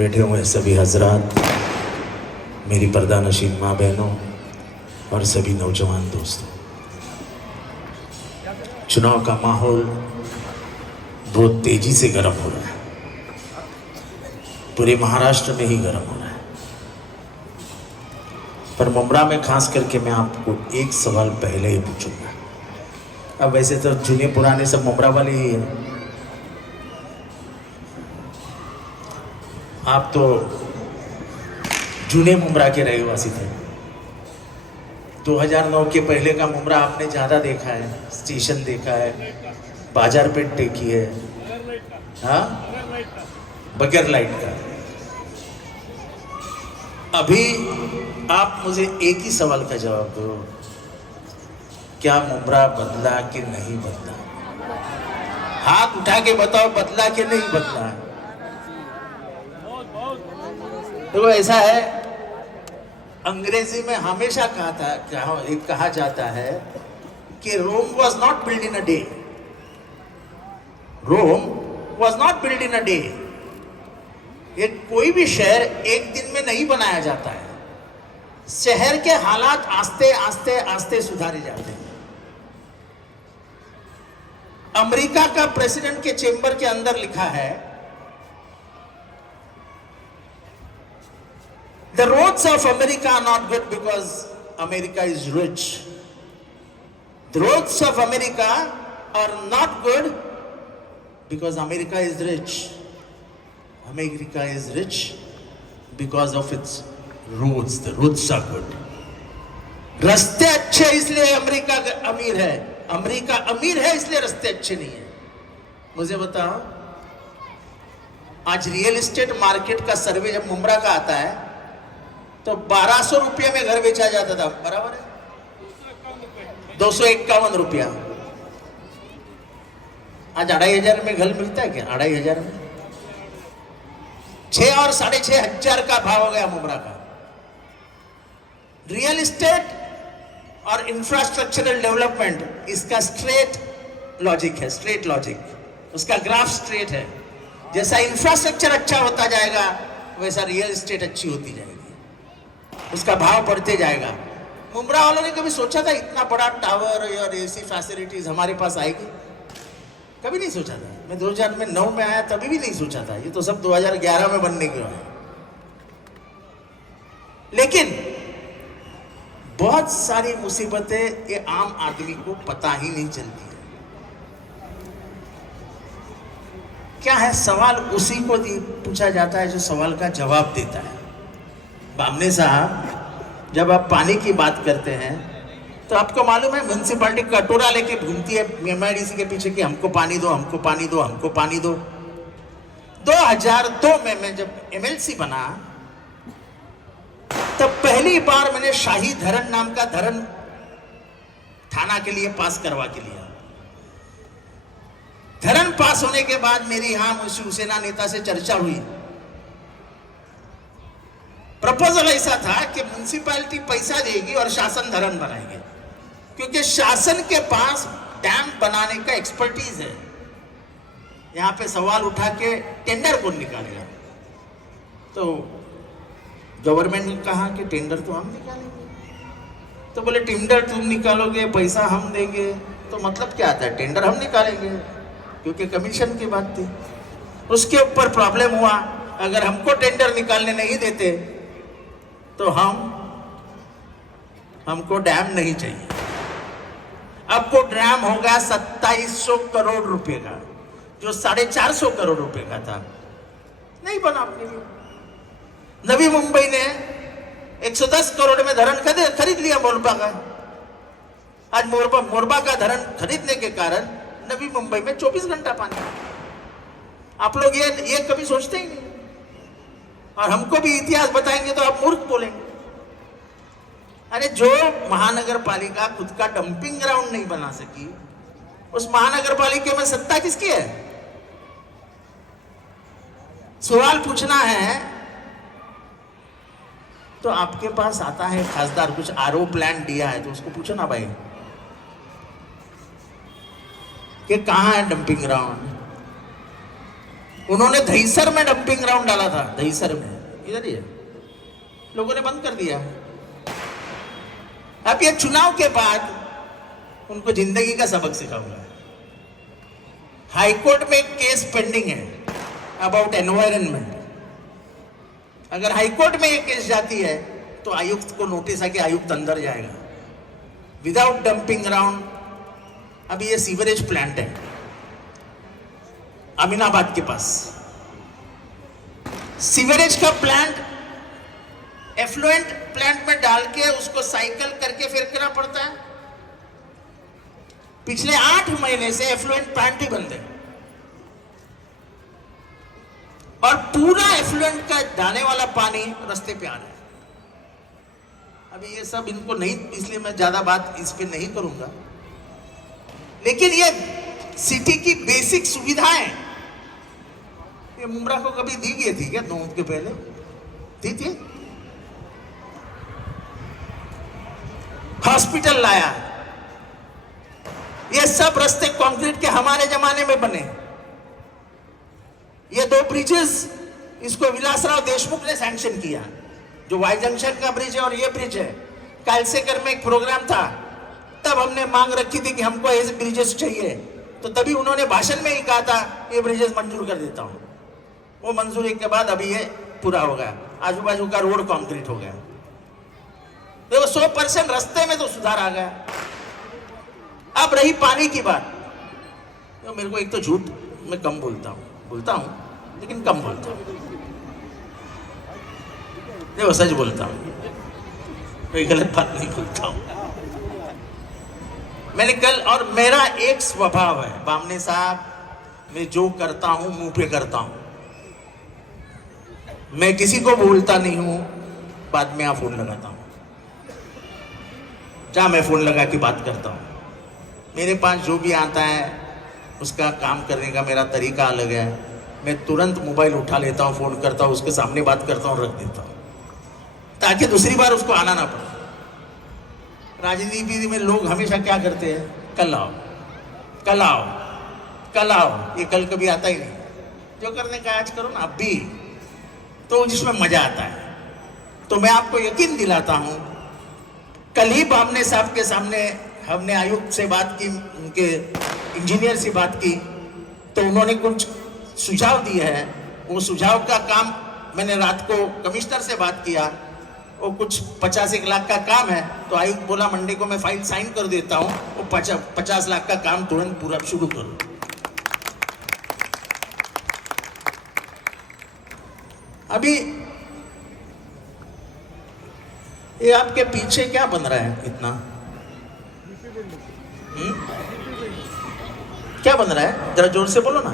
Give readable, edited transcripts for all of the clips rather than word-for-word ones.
बैठे हुए सभी हजरात, मेरी पर्दा नशीन माँ बहनों और सभी नौजवान दोस्तों, चुनाव का माहौल बहुत तेजी से गर्म हो रहा है। पूरे महाराष्ट्र में ही गर्म हो रहा है, पर मुमरा में खास करके मैं आपको एक सवाल पहले ही पूछूंगा। अब वैसे तो जूने पुराने सब मुमरा वाले ही हैं। आप तो जूने मुमरा के रहवासी थे। 2009 के पहले का मुमरा आपने ज़्यादा देखा है, स्टेशन देखा है, बाजार पेट देखी है, हाँ, बगैर लाइट का। अभी आप मुझे एक ही सवाल का जवाब दो, क्या मुमरा बदला कि नहीं बदला? हाथ उठा के बताओ, बदला कि नहीं बदला? तो ऐसा है, अंग्रेजी में हमेशा कहा जाता है कि Rome was not build in a day. Rome was not build in a day. ये कोई भी शहर एक दिन में नहीं बनाया जाता है। शहर के हालात आस्ते आस्ते आस्ते सुधारे जाते हैं। अमेरिका का प्रेसिडेंट के चेंबर के अंदर लिखा है, the roads of America are not good because America is rich. The roads of America are not good because America is rich. America is rich because of its roads. The roads are good. रास्ते अच्छे इसलिए America अमीर है। America अमीर है इसलिए रास्ते अच्छे नहीं है। मुझे बताओ, आज रियल एस्टेट मार्केट का सर्वे जब मुमरा का आता है तो 1200 रुपये में घर बेचा जाता था, बराबर है? 251 रुपया। आज 2500 में घर मिलता है क्या? 2500 में 6 और 6500 का भाव हो गया मुमरा का। रियल एस्टेट और इंफ्रास्ट्रक्चरल डेवलपमेंट, इसका स्ट्रेट लॉजिक है, स्ट्रेट लॉजिक। उसका ग्राफ स्ट्रेट है। जैसा इंफ्रास्ट्रक्चर अच्छा होता जाएगा वैसा रियल एस्टेट अच्छी होती जाएगी, उसका भाव बढ़ते जाएगा। मुमरा वालों ने कभी सोचा था इतना बड़ा टावर और ऐसी फैसिलिटीज हमारे पास आएगी? कभी नहीं सोचा था। मैं 2009 में आया तभी भी नहीं सोचा था। ये तो सब 2011 में बनने के है। लेकिन बहुत सारी मुसीबतें ये आम आदमी को पता ही नहीं चलती है। क्या है सवाल? उसी को पूछा जाता है जो सवाल का जवाब देता है। बामने साहब, जब आप पानी की बात करते हैं तो आपको मालूम है म्यूनसिपालिटी कटोरा लेके घूमती है MIDC के पीछे कि हमको पानी दो, हमको पानी दो, हमको पानी दो। 2002 में मैं जब MLC बना तब पहली बार मैंने शाही धरण नाम का धरण थाना के लिए पास करवा के लिया। धरण पास होने के बाद मेरी यहां शिवसेना नेता से चर्चा हुई। प्रपोजल ऐसा था कि म्युनिसिपैलिटी पैसा देगी और शासन धरण बनाएंगे, क्योंकि शासन के पास डैम बनाने का एक्सपर्टीज है। यहां पे सवाल उठा के टेंडर कौन निकालेगा? तो गवर्नमेंट ने कहा कि टेंडर तो हम निकालेंगे। तो बोले टेंडर तुम निकालोगे, पैसा हम देंगे, तो मतलब क्या आता है? टेंडर हम निकालेंगे, क्योंकि कमीशन की बात थी। उसके ऊपर प्रॉब्लम हुआ, अगर हमको टेंडर निकालने नहीं देते तो हमको डैम नहीं चाहिए। अब वो डैम होगा 2700 करोड़ रुपए का, जो 450 करोड़ रुपए का था, नहीं बना अपने लिए। नवी मुंबई ने 110 करोड़ में धरण खरीद लिया मोरबा का। आज मोरबा का धरण खरीदने के कारण नवी मुंबई में 24 घंटा पानी। आप लोग ये कभी सोचते ही नहीं, और हमको भी इतिहास बताएंगे तो आप मूर्ख बोलेंगे। अरे जो महानगर पालिका खुद का डंपिंग ग्राउंड नहीं बना सकी, उस महानगर पालिका में सत्ता किसकी है? सवाल पूछना है तो आपके पास आता है खासदार, कुछ RO प्लान दिया है तो उसको पूछो ना भाई कि कहां है डंपिंग ग्राउंड। उन्होंने दहीसर में डंपिंग ग्राउंड डाला था, दहीसर में, इधर ही है, लोगों ने बंद कर दिया। अब ये चुनाव के बाद उनको जिंदगी का सबक सिखाऊंगा। हाईकोर्ट में एक केस पेंडिंग है अबाउट एनवायरनमेंट। अगर हाईकोर्ट में ये केस जाती है तो आयुक्त को नोटिस है कि आयुक्त अंदर जाएगा विदाउट डंपिंग ग्राउंड। अभी ये सीवरेज प्लांट है अमीनाबाद के पास, सीवरेज का प्लांट एफ्लुएंट प्लांट में डाल के उसको साइकिल करके फेंकना पड़ता है। पिछले 8 महीने से एफ्लुएंट प्लांट ही बंद है और पूरा एफ्लुएंट का जाने वाला पानी रास्ते पे आ रहा है। अभी ये सब इनको नहीं, इसलिए मैं ज्यादा बात इस पे नहीं करूंगा, लेकिन ये सिटी की बेसिक सुविधाएं ये मुमरा को कभी दी गई थी क्या? 9 के पहले थी। हॉस्पिटल लाया, ये सब रास्ते कंक्रीट के हमारे जमाने में बने। ये 2 ब्रिजेस इसको विलासराव देशमुख ने सैंक्शन किया, जो वाई जंक्शन का ब्रिज है और ये ब्रिज है। कालसेकर में एक प्रोग्राम था, तब हमने मांग रखी थी कि हमको ऐसे ब्रिजेस चाहिए, तो तभी उन्होंने भाषण में ही कहा था ये ब्रिजेस मंजूर कर देता हूं। वो मंजूरी के बाद अभी ये पूरा हो गया, आजू बाजू का रोड कंक्रीट हो गया। देखो 100% रास्ते में तो सुधार आ गया। अब रही पानी की बात, तो मेरे को एक तो झूठ मैं कम बोलता हूं लेकिन कम बोलता हूं, देखो सच बोलता हूं, कोई गलत बात नहीं बोलता हूं। मैंने कल, और मेरा एक स्वभाव है बामने साहब, मैं जो करता हूं मुंह पे करता हूं, मैं किसी को बोलता नहीं हूं, बाद में फोन लगाता हूं, जहां मैं फोन लगा के बात करता हूं। मेरे पास जो भी आता है उसका काम करने का मेरा तरीका अलग है। मैं तुरंत मोबाइल उठा लेता हूं, फोन करता हूं, उसके सामने बात करता हूं, रख देता हूं, ताकि दूसरी बार उसको आना ना पड़े। राजनीति में लोग हमेशा क्या करते हैं, कल आओ कल आओ कल आओ, ये कल कभी आता ही नहीं। जो करने का आज करो ना अभी, तो जिसमें मजा आता है। तो मैं आपको यकीन दिलाता हूं, कल ही बामने साहब के सामने हमने आयुक्त से बात की, उनके इंजीनियर से बात की, तो उन्होंने कुछ सुझाव दिए हैं। वो सुझाव का काम मैंने रात को कमिश्नर से बात किया, वो कुछ 50 लाख का काम है, तो आयुक्त बोला मंडे को मैं फाइल साइन कर देता हूं, वो 50 लाख का काम तुरंत पूरा शुरू करो। अभी ये आपके पीछे क्या बन रहा है इतना? क्या बन रहा है? जरा जोर से बोलो ना।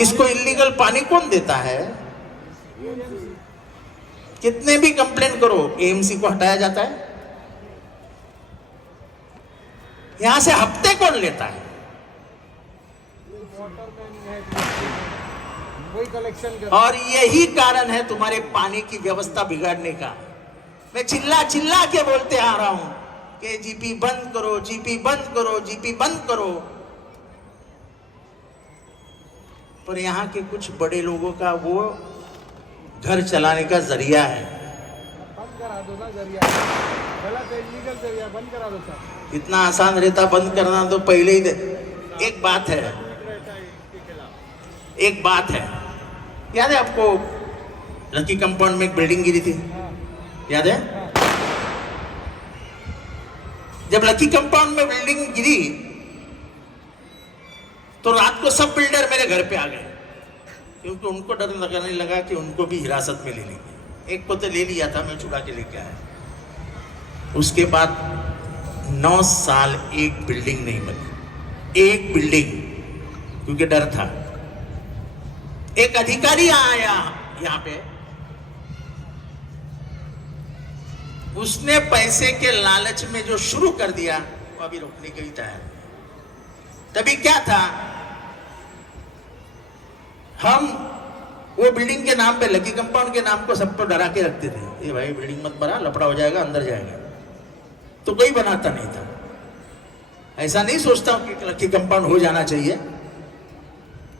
इसको इल्लीगल पानी कौन देता है? कितने भी कंप्लेंट करो, एएमसी को हटाया जाता है। यहां से हफ्ते कौन लेता है? और यही कारण है तुम्हारे पानी की व्यवस्था बिगाड़ने का। मैं चिल्ला चिल्ला के बोलते आ रहा हूं कि जीपी बंद करो, जीपी बंद करो, जीपी बंद करो, पर यहां के कुछ बड़े लोगों का वो घर चलाने का जरिया है। बंद करा दो ना जरिया, गलत है, इलीगल जरिया बंद करा दो सर। इतना आसान रहता बंद करना तो पहले ही एक बात है, एक बात है, याद है आपको लकी कंपाउंड में एक बिल्डिंग गिरी थी, याद है? जब लकी कंपाउंड में बिल्डिंग गिरी तो रात को सब बिल्डर मेरे घर पे आ गए, क्योंकि उनको डर लगाने लगा कि उनको भी हिरासत में ले लेंगे। एक को तो ले लिया था, मैं छुड़ा के लेके आया। उसके बाद 9 साल एक बिल्डिंग नहीं बनी, एक बिल्डिंग, क्योंकि डर था। एक अधिकारी आया यहां पे, उसने पैसे के लालच में जो शुरू कर दिया वो अभी रोकने के लिए तैयार। तभी क्या था, हम वो बिल्डिंग के नाम पे, लकी कंपाउंड के नाम को सबको डरा के रखते थे, ये भाई बिल्डिंग मत बना, लफड़ा हो जाएगा, अंदर जाएगा, तो कोई बनाता नहीं था। ऐसा नहीं सोचता हूं कि लकी कंपाउंड हो जाना चाहिए,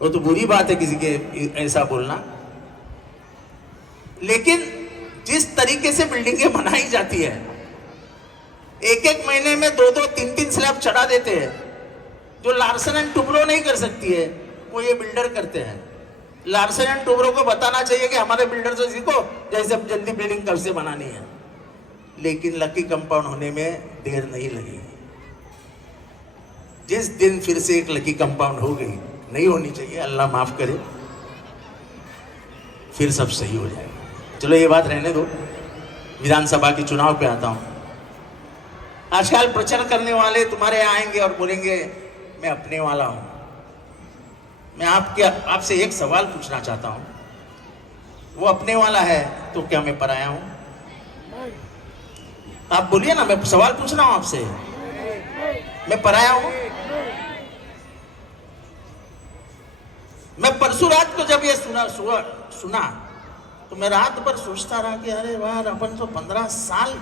वो तो बुरी बात है किसी के ऐसा बोलना, लेकिन जिस तरीके से बिल्डिंगें बनाई जाती है, एक एक महीने में 2-2, 3-3 स्लैब चढ़ा देते हैं। जो लार्सन एंड टुब्रो नहीं कर सकती है वो ये बिल्डर करते हैं। लार्सन एंड टुब्रो को बताना चाहिए कि हमारे बिल्डर से सीखो जैसे जल्दी बिल्डिंग कब से बनानी है, लेकिन लकी कंपाउंड होने में देर नहीं लगी। जिस दिन फिर से एक लकी कंपाउंड हो गई, नहीं होनी चाहिए, अल्लाह माफ करे, फिर सब सही हो जाएगा। चलो ये बात रहने दो, विधानसभा के चुनाव पे आता हूं। आजकल प्रचार करने वाले तुम्हारे आएंगे और बोलेंगे मैं अपने वाला हूं। मैं आपसे एक सवाल पूछना चाहता हूं, वो अपने वाला है तो क्या मैं पराया हूं? आप बोलिए ना, मैं सवाल पूछ रहा हूं आपसे, मैं पराया हूं? मैं परसों रात को जब ये सुना तो मैं रात भर सोचता रहा कि अरे वाह, अपन तो 15 साल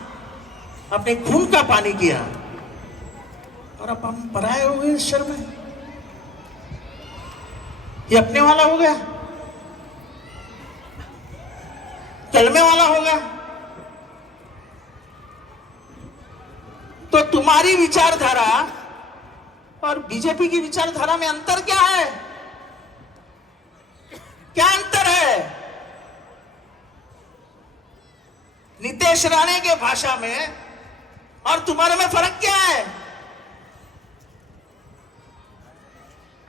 अपने खून का पानी किया और अब हम पराये हो गए इस शर्म में। ये अपने वाला हो गया, कलमे वाला हो गया। तो तुम्हारी विचारधारा और बीजेपी की विचारधारा में अंतर क्या है? क्या अंतर है? नितेश राणे के भाषा में और तुम्हारे में फर्क क्या है?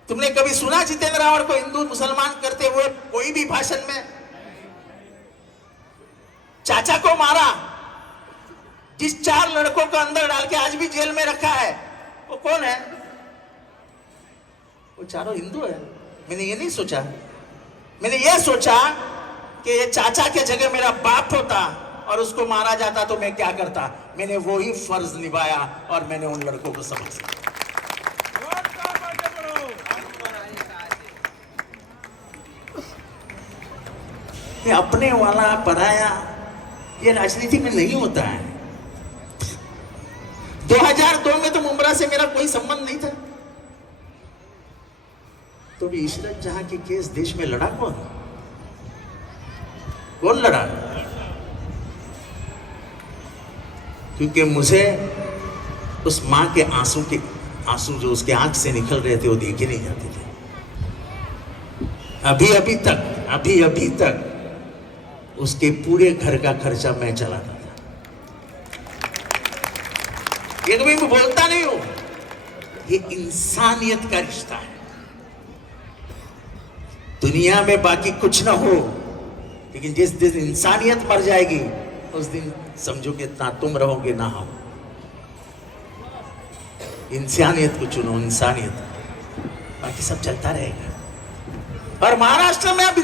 तुमने कभी सुना जितेंद्र रावण को हिंदू मुसलमान करते हुए कोई भी भाषण में? चाचा को मारा, जिस 4 लड़कों को अंदर डाल के आज भी जेल में रखा है, वो कौन है? वो चारों हिंदू है। मैंने ये नहीं सोचा, मैंने ये सोचा कि ये चाचा के जगह मेरा बाप होता और उसको मारा जाता तो मैं क्या करता। मैंने वो ही फर्ज निभाया और मैंने उन लड़कों को सबक सिखाया। ये अपने वाला पराया ये राजनीति में नहीं होता है। 2002 में तो मुमरा से मेरा कोई संबंध नहीं था, तो भी इशरत जहां के केस देश में लड़ा कौन लड़ा? क्योंकि मुझे उस मां के आंसू जो उसके आंख से निकल रहे थे वो देखे नहीं जाते थे। अभी तक उसके पूरे घर का खर्चा मैं चलाता था। ये कभी मैं बोलता नहीं हूं, ये इंसानियत का रिश्ता है। दुनिया में बाकी कुछ ना हो, लेकिन जिस दिन इंसानियत मर जाएगी उस दिन समझो कि ना तुम रहोगे ना हम। इंसानियत को चुनो, इंसानियत, बाकी सब चलता रहेगा। और महाराष्ट्र में अब